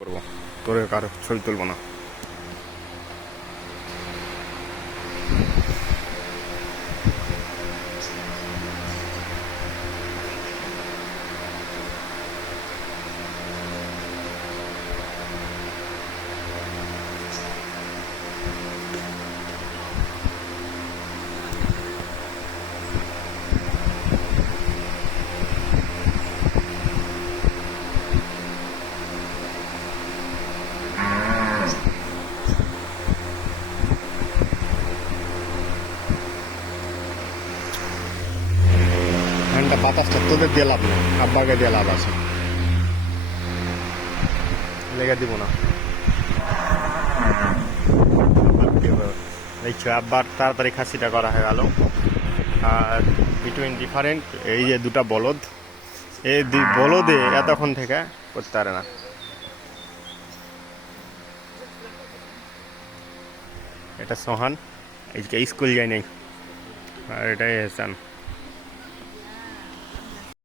করবো তোরে কারো ছবি তুলবো না। ফ্যানটা বাতাসটা তোদের দিয়ে লাভ নেই, আব্বাকে দিয়ে লাভ আছে, লেগে দিব না। দেখছো আব্বার তাড়াতাড়ি খাসিটা করা হয়ে গেল। আর বিটুইন ডিফারেন্ট এই যে দুটা বলদ, এই বলদে এতক্ষণ থেকে করতে পারে না। এটা সোহান, এই স্কুল যায় নাই, আর এটাই হেসান।